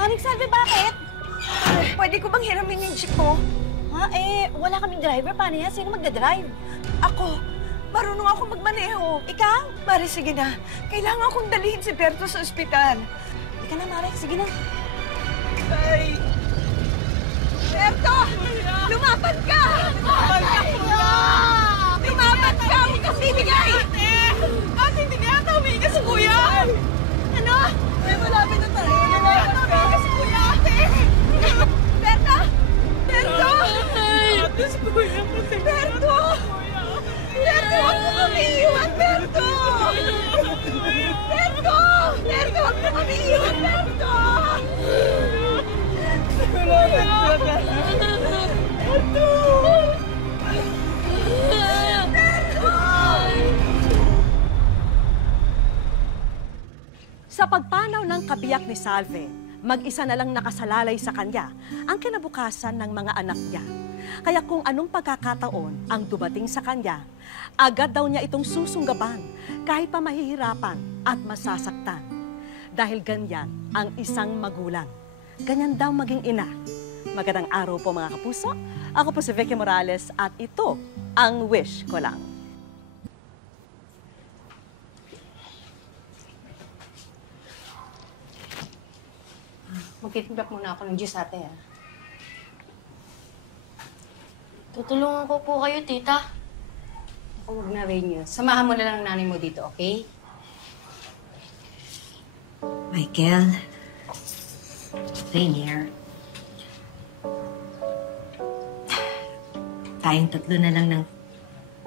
Maring Salve, bakit? Pwede ko bang hiramin yung jeep mo? Ha? Wala kaming driver. Paano yan? Sino magdadrive? Ako. Marunong ako magmaneho. Ikaw? Mare, sige na. Kailangan akong dalhin si Berto sa ospital. Ika na, Mare. Sige na. Ay! Berto! Lumaban ka! Lumaban ka, kuya! Lumaban ka! Huwag kang bibigay! Ate, hindi niya ata huminga si kuya! Ano? Ay, malapit na tayo. Lumaban ka! Huminga si kuya, ate! Berto! Berto! Ate, si kuya. Berto! Berto, huwag mo kami iwan, Berto! Berto! Berto, huwag mo kami iwan, Berto! Malapit na tayo. Berto! Sa pagpanaw ng kabiyak ni Salve, mag-isa na lang nakasalalay sa kanya ang kinabukasan ng mga anak niya. Kaya kung anong pagkakataon ang dumating sa kanya, agad daw niya itong susunggaban kahit pa mahihirapan at masasaktan. Dahil ganyan ang isang magulang. Ganyan daw maging ina. Magandang araw po mga kapuso. Ako po si Vicky Morales at ito ang Wish Ko Lang. Magtitimbak muna ako ng juice, ate, ha? Tutulungan ko po kayo, tita. Ako, huwag na rin yun. Samahan mo na lang ang nanay mo dito, okay? Michael, Rainier, tayong tatlo na lang ng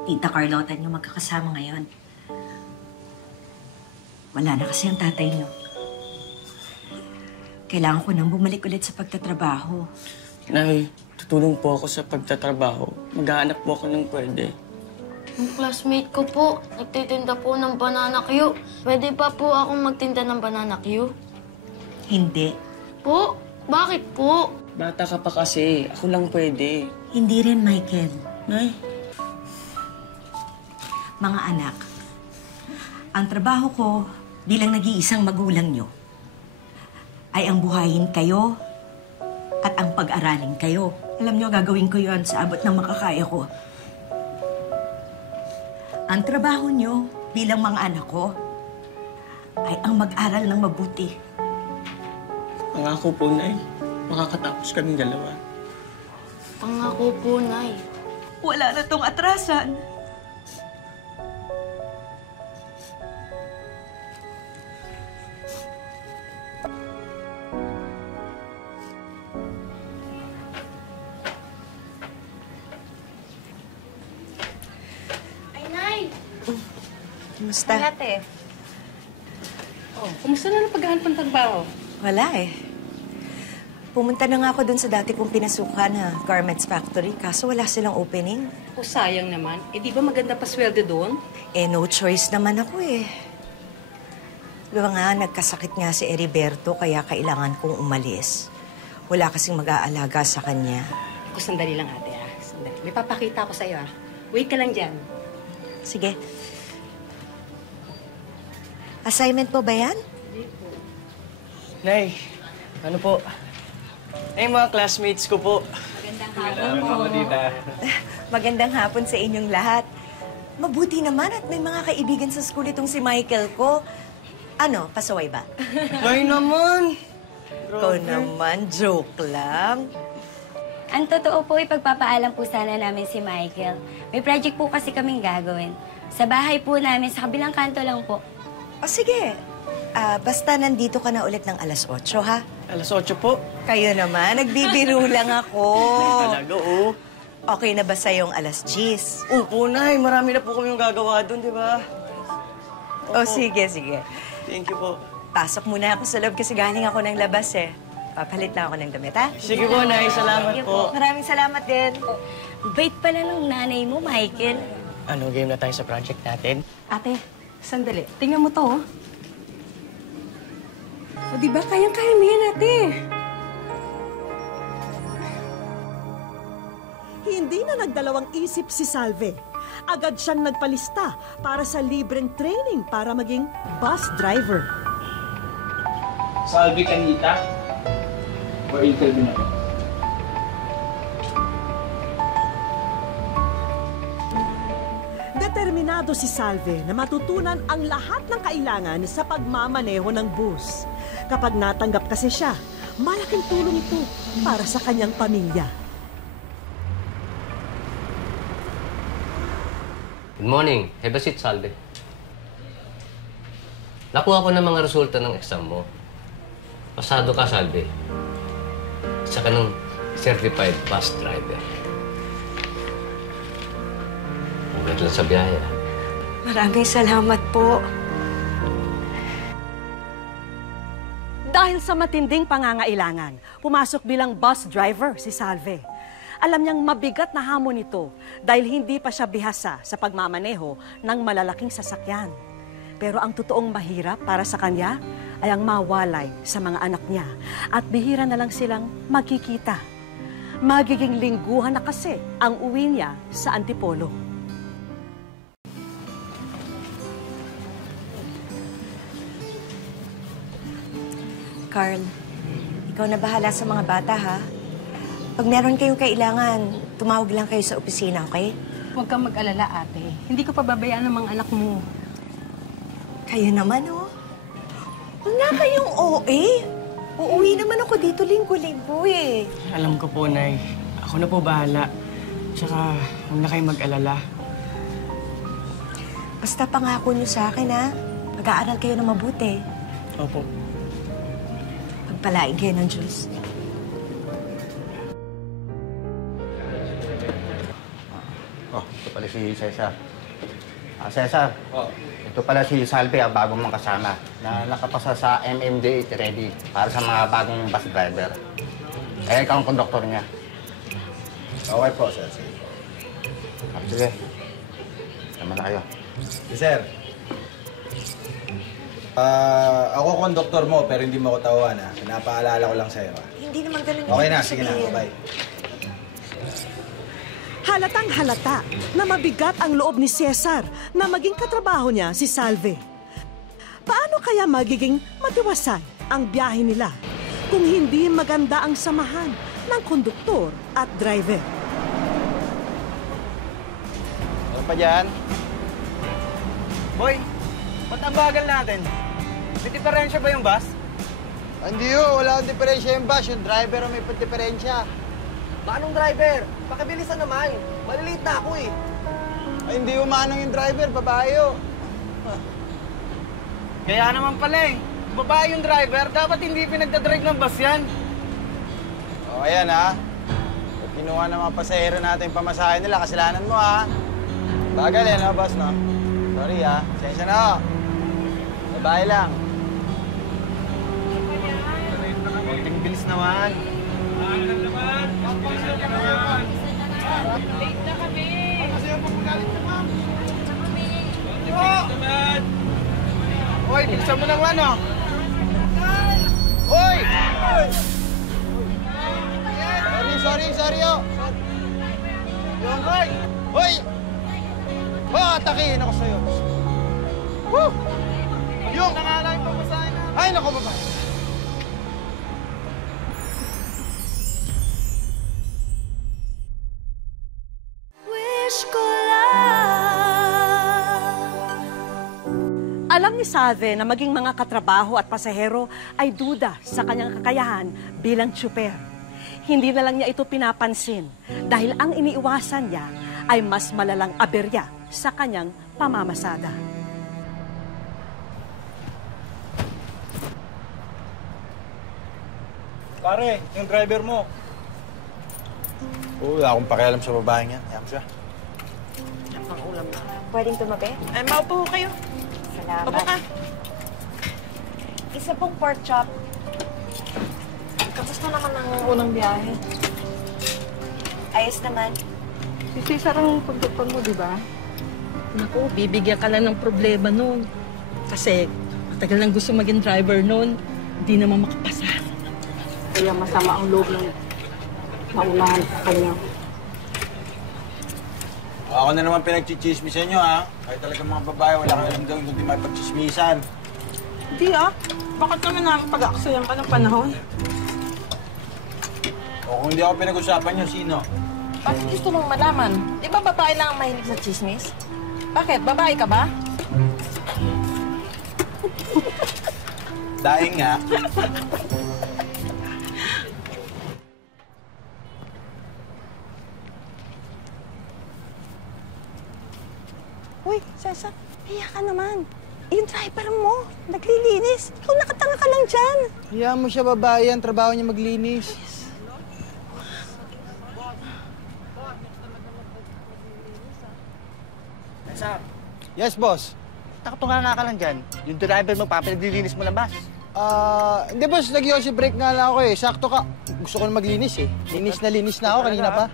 Tita Carlota niyo magkakasama ngayon. Wala na kasi ang tatay niyo. Kailangan ko nang bumalik ulit sa pagtatrabaho. Nay, tutulong po ako sa pagtatrabaho. Maghahanap po ako ng pwede. Yung classmate ko po, nagtitinda po ng banana Q. Pwede pa po akong magtinda ng banana Q? Hindi. Po? Bakit po? Bata ka pa kasi. Ako lang pwede. Hindi rin, Michael. Nay, Mga anak, ang trabaho ko bilang nag-iisang magulang nyo ay ang buhayin kayo at ang pag-aralin kayo. Alam nyo, gagawin ko yon sa abot ng makakaya ko. Ang trabaho nyo bilang mga anak ko ay ang mag-aral ng mabuti. pangako po, Nay. Makakatapos kaming dalawa. Pangako po, Nay. Wala na tong atrasan. Ay, Nay! Kumusta? Ate. Oh, kumusta na ang paghahanap ng trabaho? Wala eh. Pumunta na nga ako dun sa dati kong pinasukan na garments factory, kaso wala silang opening. O, sayang naman. Eh, di ba maganda pa sweldo doon? Eh, no choice naman ako eh. Diba nga, nagkasakit nga si Heriberto, kaya kailangan kong umalis. Wala kasing mag-aalaga sa kanya. Ako, sandali lang, ate, ah. Sandali. May papakita ko sa'yo, ah. Wait ka lang dyan. Sige. Assignment mo ba yan? Nay, ano po? Ay, mga classmates ko po. Magandang hapon sa inyong lahat. Mabuti naman at may mga kaibigan sa school itong si Michael ko. Ano, pasaway ba? Nay naman! Ikaw naman, joke lang. Ang totoo po, ipagpapaalam po sana namin si Michael. May project po kasi kaming gagawin. Sa bahay po namin, sa kabilang kanto lang po. O sige, basta nandito ka na ulit ng alas 8, ha? Alas 8 po. Kayo naman, nagbibiro lang ako. Talaga, oh. Okay na ba sa'yong alas 10? Opo, Nay. Marami na po kami yung gagawa doon, di ba? O sige, sige. Thank you po. Pasok muna ako sa loob kasi galing ako ng labas eh. Papalit na ako ng damit, ha? Sige po, Nay. Salamat po. Maraming salamat din. Bait pala ng nanay mo, Michael. Ano, game na tayo sa project natin? Ate, sandali. Tingnan mo to, oh. O, di ba? Kayang-kaya mo yan, ate. Hindi na nagdalawang isip si Salve. Agad siyang nagpalista para sa libreng training para maging bus driver. Salve, Kanita. O interview na. Determinado si Salve na matutunan ang lahat ng kailangan sa pagmamaneho ng bus. Kapag natanggap kasi siya, malaking tulong ito para sa kanyang pamilya. Good morning. Have a seat, Salve. Nakuha ko ng mga resulta ng exam mo. Pasado ka, Salve. Isa ka ng certified bus driver. Huwag lang sa biyahe, ah. Maraming salamat po. Dahil sa matinding pangangailangan, pumasok bilang bus driver si Salve. Alam niyang mabigat na hamon ito dahil hindi pa siya bihasa sa pagmamaneho ng malalaking sasakyan. Pero ang totoong mahirap para sa kanya ay ang mawalay sa mga anak niya at bihira na lang silang magkikita. Magiging lingguhan na kasi ang uwi niya sa Antipolo. Carl, ikaw na bahala sa mga bata, ha? Pag meron kayong kailangan, tumawag lang kayo sa opisina, okay? Huwag kang mag-alala, ate. Hindi ko pababayaan ng mga anak mo. Kayo naman, oh. Huwag na kayong OA. Uuwi naman ako dito linggo-linggo, eh. Alam ko po, Nay. Ako na po bahala. Tsaka, huwag na kayong mag-alala. Basta pangako niyo sa akin, ha? Mag-aaral kayo na mabuti. Opo. Pagpalain kayo ng Diyos. Oh, ito pala si Cesar. Cesar. Ito pala si Salve, bagong mong kasama, na nakapasa sa MMDA ready para sa mga bagong bus driver. Eh, ikaw ang konduktor niya. Okay po, sir. Sige. Tama na kayo. Sir. Ako konduktor mo, pero hindi mo ko tawaan, ha? Pinapaalala ko lang sa'yo, ha? Hindi naman ganun. Okay na, sige na. Bye. Halatang halata na mabigat ang loob ni Cesar na maging katrabaho niya si Salve. Paano kaya magiging matiwasay ang biyahe nila kung hindi maganda ang samahan ng konduktor at driver? Ano pa dyan? Boy, ba't ang bagal natin? May diferensya ba yung bus? Hindi ho, wala akong diferensya yung bus. Yung driver ang may diferensya. Manong driver? Pakibilisan naman. Maliliit na ako eh. Ay, hindi umanong yung driver, babae ho. Kaya naman pala eh. Babae yung driver, dapat hindi pinagdadrive ng bus yan. O, ayan ha. Pag kinuha ng mga pasahero natin yung pamasahe nila, kasalanan mo ha. Bagal eh, no, boss, no? Sorry ha, sensya na ho. Babae lang. Konting bilis naman. Late na kami. Kasi yung pagpagalit na, ma'am. Hoy, bilisan mo naman, oh. Hoy! Sorry, oh. Yung, hoy! Hoy! Atakihin ako sa'yo. Woo! Yung! Nangalang yung pamasahe na. Ay, naku, babae. Alam ni Salve na maging mga katrabaho at pasahero ay duda sa kanyang kakayahan bilang tsuper. Hindi na lang niya ito pinapansin dahil ang iniiwasan niya ay mas malalang aberya sa kanyang pamamasada. Pare, yung driver mo. Wala akong pakialam sa babaeng yan. Ayan siya. Pwedeng tumabi? Ay, maupo kayo. Salamat. Opo ka. Isa pong pork chop. Kamusta naman ang unang biyahe? Ayos naman. Si Cesar ang konduktor mo, di ba? Naku, bibigyan ka lang ng problema nun. Kasi matagal nang gusto maging driver nun. Hindi naman makapasa. Kaya masama ang loob ng maunahan sa kanya. Ako na naman pinagchichismisan nyo, ha? Kahit talagang mga babae, wala kang alam gawin kundi may pagchismisan. Hindi ah. Bakit naman namin pag-aaksayan ka ng panahon? O kung hindi ako pinag-usapan nyo, sino? Bakit gusto mong malaman? Di ba babae lang ang mahilig sa chismis? Bakit? Babae ka ba? Daing nga. Uy, Cesar, hiya ka naman. Yung driver mo, naglilinis. Ikaw nakatanga ka lang dyan. Hayaan mo siya, babae yan. Trabaho niya maglinis. Cesar, Yes, boss. nakatunga ka lang dyan. Yung driver mo, papinaglilinis mo ng bus. Hindi boss, nag-yosi break nga lang ako eh. Sakto ka. Gusto ko na maglinis eh. Linis na ako kanina pa.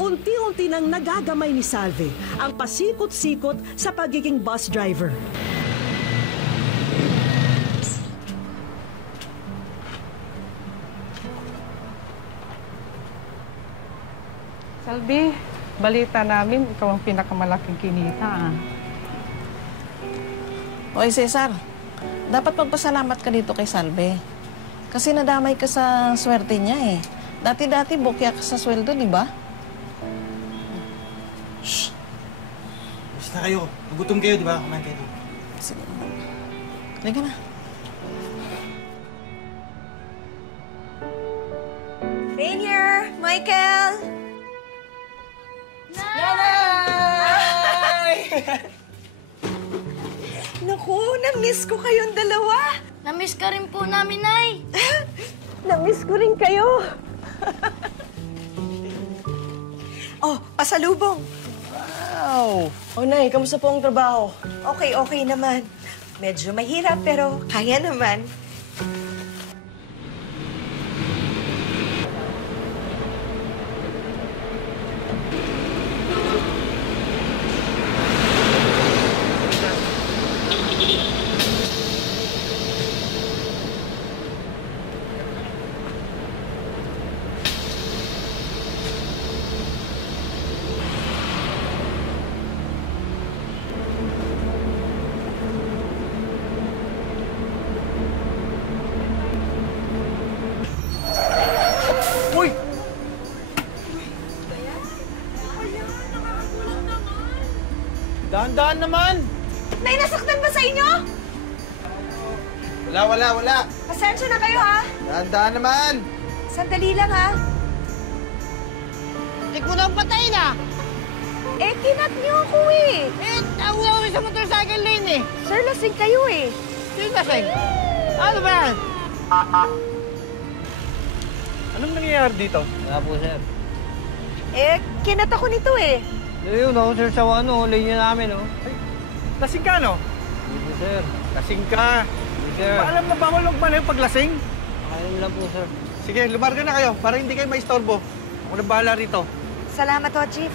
Unti-unti nang nagagamay ni Salve ang pasikot-sikot sa pagiging bus driver. Salvi, balita namin, ikaw ang pinakamalaking kinita. Oy, Cesar, dapat magpasalamat ka dito kay Salve. Kasi nadamay ka sa swerte niya eh. Dati-dati bukya ka sa sweldo, di ba? Basta kayo. Nagutom kayo, di ba? Kumain kayo. Sige. Halika na. Rainier! Michael! Nanay! Naku, na-miss ko kayong dalawa. Namiss ka rin po namin, Nay. Na-miss ko rin kayo. Oh, pasalubong. Wow! Oh, Nay, kamusta po ang trabaho? Okay naman. Medyo mahirap pero kaya naman. Dahan-dahan naman! Nay, nasaktan ba sa inyo? Wala. Pasensya na kayo, ha? Dahan-dahan naman! Sandali lang, ha? Hindi ko na patayin ah! Eh, kinat niyo ako, eh. Tawag ako sa motorcycle lane eh! Sir, lasing kayo, eh. Sino kasing? Ano ba yan? Anong nangyayari dito? Wala po, sir. Eh, kinat ako nito, eh. Ayun, sir, sa lane namin, Lasing ka, no? Hindi, sir. Lasing ka. Hindi, sir. Alam na bawal magmanaw pag lasing? Kaya lang po, sir. Sige, lumarga na kayo para hindi kayo maistorbo. Ako na bahala rito. Salamat ho, Chief.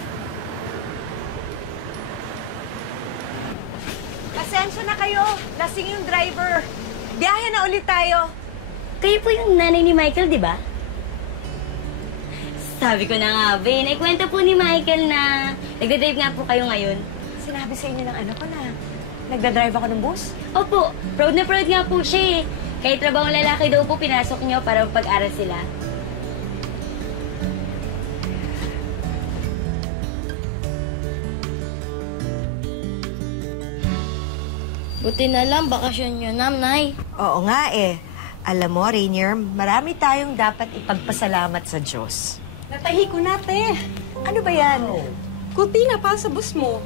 Pasensya na kayo. Lasing yung driver. Biyahe na ulit tayo. Kayo po yung nanay ni Michael, di ba? Sabi ko na nga, Ben, kwento po ni Michael na nagdadrive nga po kayo ngayon. Sinabi sa inyo ng ano ko na nagdadrive ako ng bus? Opo, proud na proud nga po siya eh. Kahit trabahong lalaki daw po pinasok niyo para mapag-aral sila. Buti na lang, bakasyon nyo na, Nay. Oo nga eh. Alam mo, Rainier, marami tayong dapat ipagpasalamat sa Diyos. Natahi ko na, te. Ano ba yan? Kutina para sa bus mo.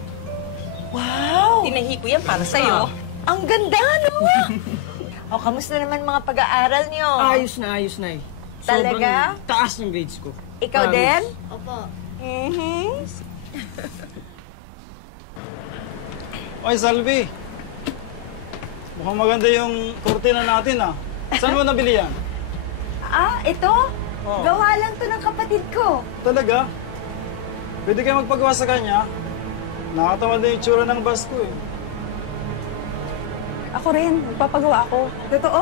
Wow! Tinahi ko yan para sa'yo. Ang ganda, no? O, kamusta naman mga pag-aaral niyo? Ayos na, eh. Talaga? Sobrang taas ng grades ko. Ikaw din? Opo. Oy, Salvi. Mukhang maganda yung kurtina natin, ah. Saan mo nabili yan? Ito? Gawa lang to ng kapatid ko. Talaga? Pwede kayo magpagawa sa kanya? Nakatamad na yung itsura ng bus ko, eh. Ako rin, magpapagawa ako. Totoo?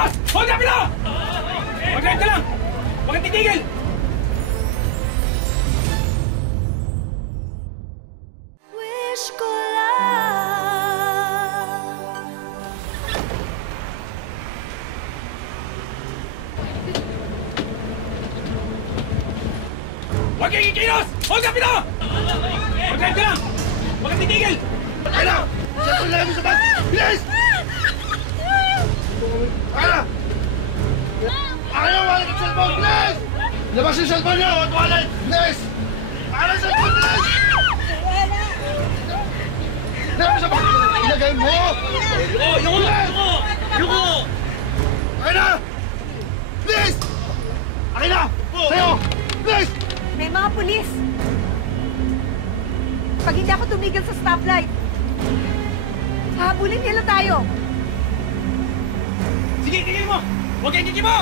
kikilos! Hold up ito! Mag-drive ka lang! Huwag kang titigil! Wish ko lang. Huwag kang kikilos! Hold up ito! Mag-drive ka lang! Huwag kang titigil! Ay na! Siyempre na lang yung sabat! Bilis! Ay na! Ayaw! Wala kang cellphone! Bilis! Labas yung cellphone niyo! At wallet! Bilis! Ayaw yung cellphone! Bilis! Labas yung sabat! Ilagay mo! Yuko! Yuko! Ay na! Bilis! Akin na! Sa'yo! Bilis! May mga pulis! Pag hindi ako tumigil sa stoplight, habulin nila tayo! Sige, tigil mo! Huwag kayong kikimo!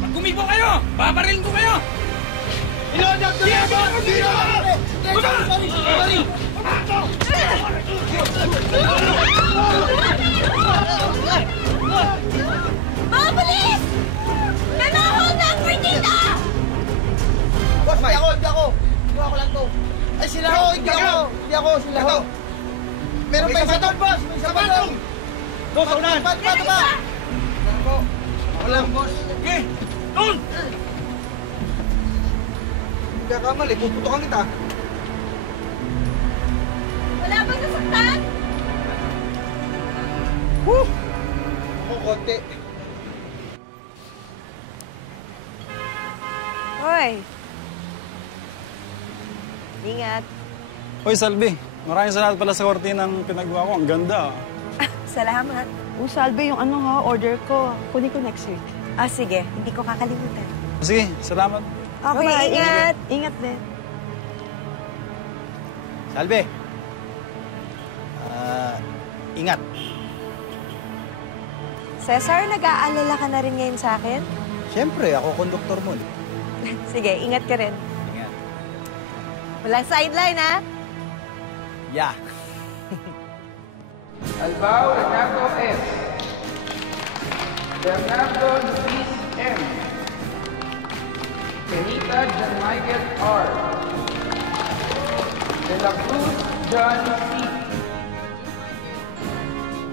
Pag kumibo kayo, babarilin ko kayo! Ilodap ka na! Dito! Mga pulis! May mga hold number dito! Boss, hindi ako. Hindi ako lang to. Ay, sila ho, hindi ako. Hindi ako, sila ho. Meron pa yung sabat, boss. May sabat doon. Boss, unahan! Pato ba? Ako. Ako lang, boss. Okay! Doon! Hindi ka kamali, puputokan kita. Wala bang nasaktan? Ako, konti. Hoy! Ingat. Hoy, Salvi. Maraming salamat pala sa kortinang pinagawa ko. Ang ganda. Salamat. Salve yung order ko. Kunin ko next week. Sige. Hindi ko kakalimutan. Sige, salamat. Okay, ingat. Ingat din. Salve. Ingat. Cesar, nag-aalala ka na rin ngayon sa akin? Siyempre, ako konduktor mo. Sige, ingat ka rin. Ingat. Walang sideline, ha? Yeah. Albao Renato S. Bernardo Luis M. Benita John Michael R. De la Cruz John C.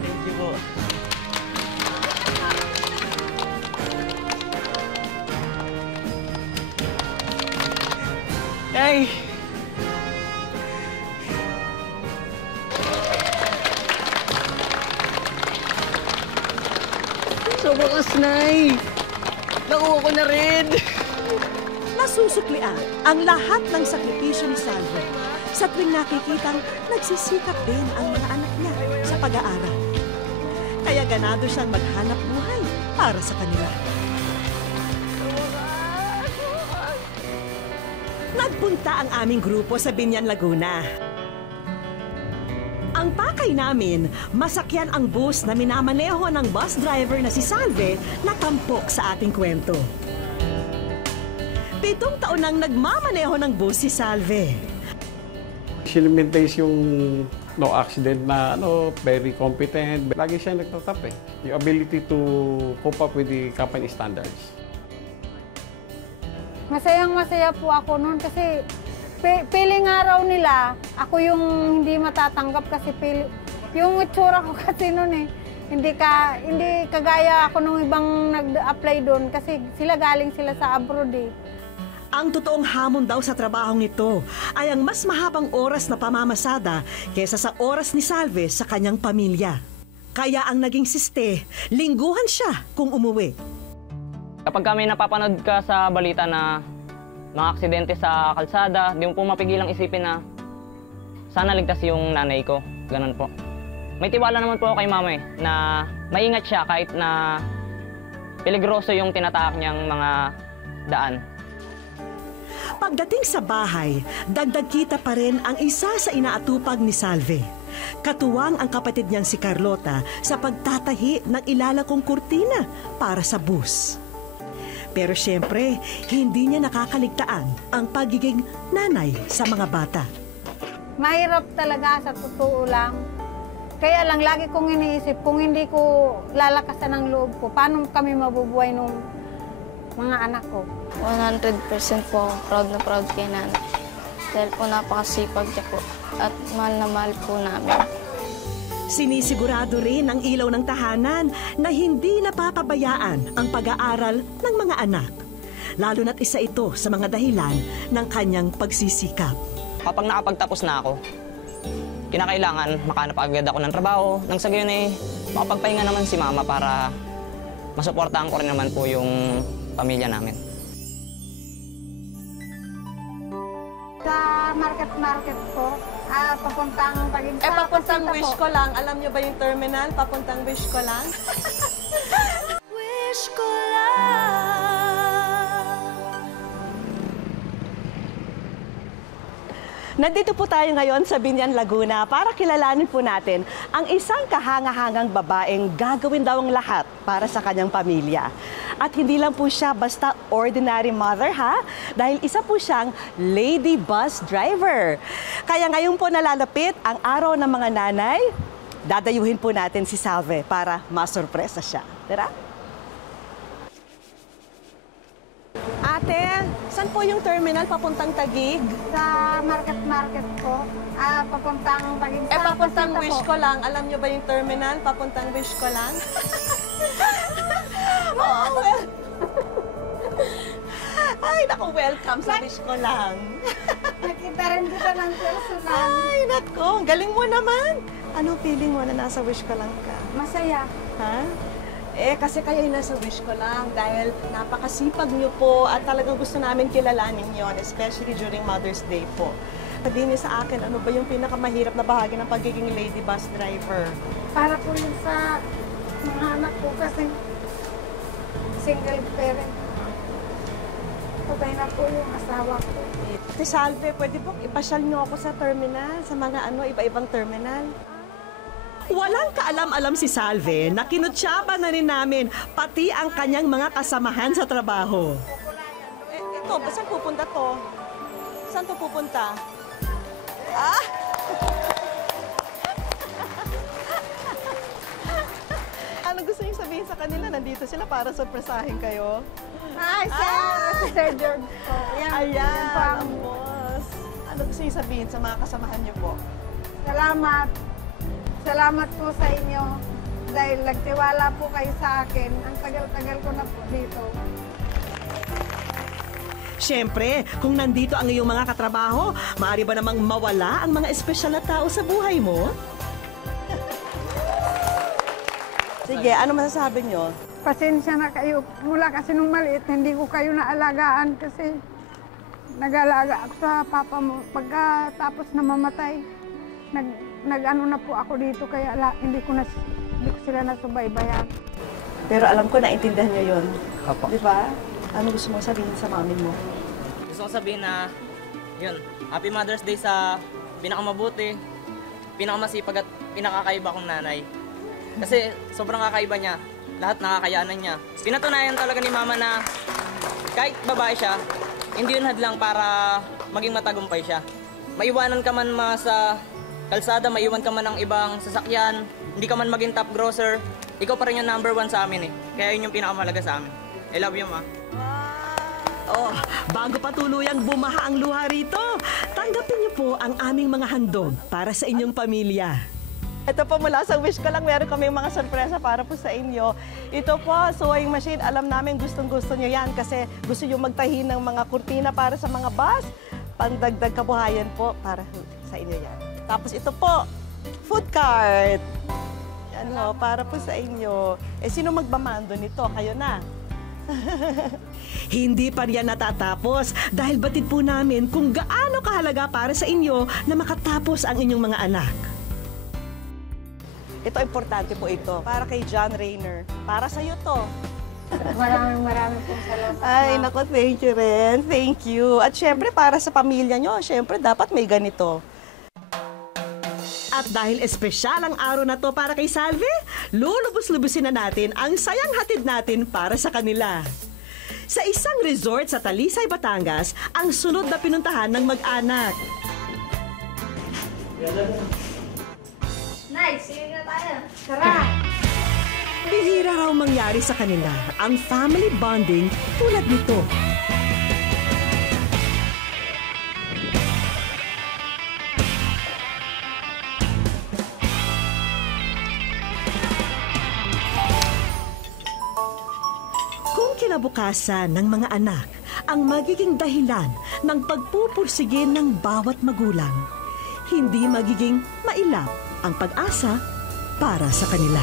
Thank you po. Nay! Sa wakas, Nay! Nakuha ko na rin! Nasusuklian ang lahat ng sakripisyo ni Salve sa tuwing nakikitang nagsisikap din ang mga anak niya sa pag-aaral. Kaya ganado siyang maghanap buhay para sa kanila. Nagpunta ang aming grupo sa Binyan, Laguna. Ang pakay namin, masakyan ang bus na minamaneho ng bus driver na si Salve na tampok sa ating kwento. 7 taon nang nagmamaneho ng bus si Salve. Sinimintains yung no accident na very competent. Lagi siya nagtatap eh. Yung ability to cope up with the company standards. Masayang-masaya po ako noon kasi piling araw nila, ako yung hindi matatanggap kasi yung itsura ko kasi noon eh. Hindi kagaya ako nung ibang nag-apply doon kasi galing sila sa abroad eh. Ang totoong hamon daw sa trabahong ito ay ang mas mahabang oras na pamamasada kaysa sa oras ni Salve sa kanyang pamilya. Kaya ang naging siste, lingguhan siya kung umuwi. Kapag kami napapanood ka sa balita na mga aksidente sa kalsada, di mo po mapigilang isipin na sana ligtas yung nanay ko. Ganun po. May tiwala naman po ako kay mama na maingat siya kahit na peligroso yung tinatahak niyang mga daan. Pagdating sa bahay, dagdag kita pa rin ang isa sa inaatupag ni Salve. Katuwang ang kapatid niyang si Carlota sa pagtatahi ng ilalakong kurtina para sa bus. Pero siyempre, hindi niya nakakaligtaan ang pagiging nanay sa mga bata. Mahirap talaga sa totoo lang. Kaya lang, lagi kong iniisip, kung hindi ko lalakasan ang loob ko, paano kami mabubuhay nung mga anak ko? 100% po ako proud na proud kay nanay. Dahil po napakasipag niya po at mahal na mahal po namin. Sinisigurado rin ng ilaw ng tahanan na hindi napapabayaan ang pag-aaral ng mga anak. Lalo na't isa ito sa mga dahilan ng kanyang pagsisikap. Kapag nakapagtapos na ako, kinakailangan makahanap agad ako ng trabaho. Nang sa gayon eh, makapagpahinga naman si mama para masuportahan ko rin naman po yung pamilya namin. Sa market po, papuntang Taguig. Papuntang Wish ko lang. Alam niyo ba yung terminal? Papuntang Wish ko lang. Wish ko lang. Nandito po tayo ngayon sa Biñan, Laguna para kilalanin po natin ang isang kahanga-hangang babaeng gagawin daw ang lahat para sa kanyang pamilya. At hindi lang po siya basta ordinary mother ha, dahil isa po siyang lady bus driver. Kaya ngayon po nalalapit ang araw ng mga nanay, dadayuhin po natin si Salve para masurpresa siya. Tara? Ate, saan po yung terminal papuntang Taguig? Sa market po, papuntang Taguig. Papuntang Wish ko lang. Alam niyo ba yung terminal? Papuntang Wish ko lang. Oh, well. Ay, naku, welcome sa Wish ko lang. Nakita rin kita ng personal. Ay, naku, galing mo naman. Anong feeling mo na nasa Wish ko lang ka? Masaya. Ha? Kasi kayo yung nasa Wish ko lang dahil napakasipag niyo po at talagang gusto namin kilalanin yon, especially during Mother's Day po. Sabihin niyo sa akin, ano ba yung pinakamahirap na bahagi ng pagiging lady bus driver? Para po yun sa mga anak ko kasi single parent. Patay na po yung asawa ko. Ate Salve, pwede po ipasyal niyo ako sa terminal, sa mga iba-ibang terminal? Walang kaalam-alam si Salve na kinutsyaba na rin namin pati ang kanyang mga kasamahan sa trabaho. Ito, saan pupunta to? Saan to pupunta? Ah! Ano gusto niyo sabihin sa kanila? Nandito sila para surpresahin kayo? Hi, sir! Si Sir George po. Ayan, ang boss. Ano gusto niyo sabihin sa mga kasamahan niyo po? Salamat. Salamat po sa inyo dahil nagtiwala po kayo sa akin. Ang tagal-tagal ko na po dito. Siyempre, kung nandito ang iyong mga katrabaho, maaari ba namang mawala ang mga espesyal na tao sa buhay mo? Sige, ano masasabi niyo? Pasensya na kayo. Mula kasi nung maliit, hindi ko kayo naalagaan kasi nag-alaga ako sa papa mo. Pagkatapos na mamatay, nag-ano na po ako dito kaya hindi ko sila nasubaybayan. Pero alam ko naintindihan niyo yun. Opo. Di ba? Ano gusto mo sabihin sa mami mo? Gusto ko sabihin na, yun, Happy Mother's Day sa pinakamabuti, pinakamasipag at pinakakaiba kong nanay. Kasi sobrang kakaiba niya, lahat nakakayanan niya. Pinatunayan talaga ni mama na kahit babae siya, hindi yun hadlang para maging matagumpay siya. Maiwanan ka man sa kalsada, maiwan ka man ng ibang sasakyan, hindi ka man maging top grosser, ikaw pa rin yung number 1 sa amin eh. Kaya yun yung pinakamahalaga sa amin. I love you, ma. Oh, bago pa tuluyang bumaha ang luha rito, tanggapin niyo po ang aming mga handog para sa inyong pamilya. Ito po mula sa Wish ko lang, meron kami mga sorpresa para po sa inyo. Ito po, sewing machine. Alam namin gustong-gusto niyo yan kasi gusto niyo magtahi ng mga kurtina para sa mga bus. Pandagdag kabuhayan po para sa inyo yan. Tapos ito po, food cart. Ano, para po sa inyo. Sino magbamando nito? Kayo na. Hindi pa riyan natatapos dahil batid po namin kung gaano kahalaga para sa inyo na makatapos ang inyong mga anak. Ito, importante po ito. Para kay John Rayner. Para sa'yo to. Maraming pong salamat. Ay, naku, thank you rin. Thank you. At syempre, para sa pamilya nyo, syempre, dapat may ganito. At dahil espesyal ang araw na to para kay Salve, lulubos-lubusin na natin ang sayang hatid natin para sa kanila. Sa isang resort sa Talisay, Batangas, ang sunod na pinuntahan ng mag-anak. Nay, sige na tayo. Tara! Bihira raw mangyari sa kanila ang family bonding tulad nito. Kung kinabukasan ng mga anak ang magiging dahilan ng pagpupursige ng bawat magulang, hindi magiging mailap ang pag-asa para sa kanila.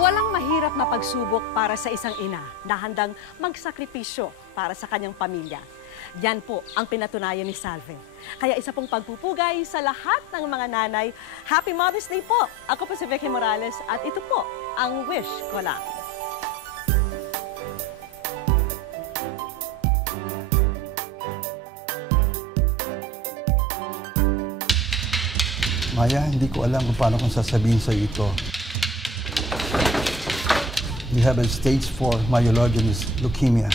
Walang mahirap na pagsubok para sa isang ina na handang magsakripisyo para sa kanyang pamilya. Yan po ang pinatunayan ni Salve. Kaya isa pong pagpupugay sa lahat ng mga nanay. Happy Mother's Day po! Ako po si Vicky Morales at ito po ang wish ko lang. Maya, hindi ko alam kung paano kong sasabihin sa ito. You have a stage 4 myelogenous leukemia.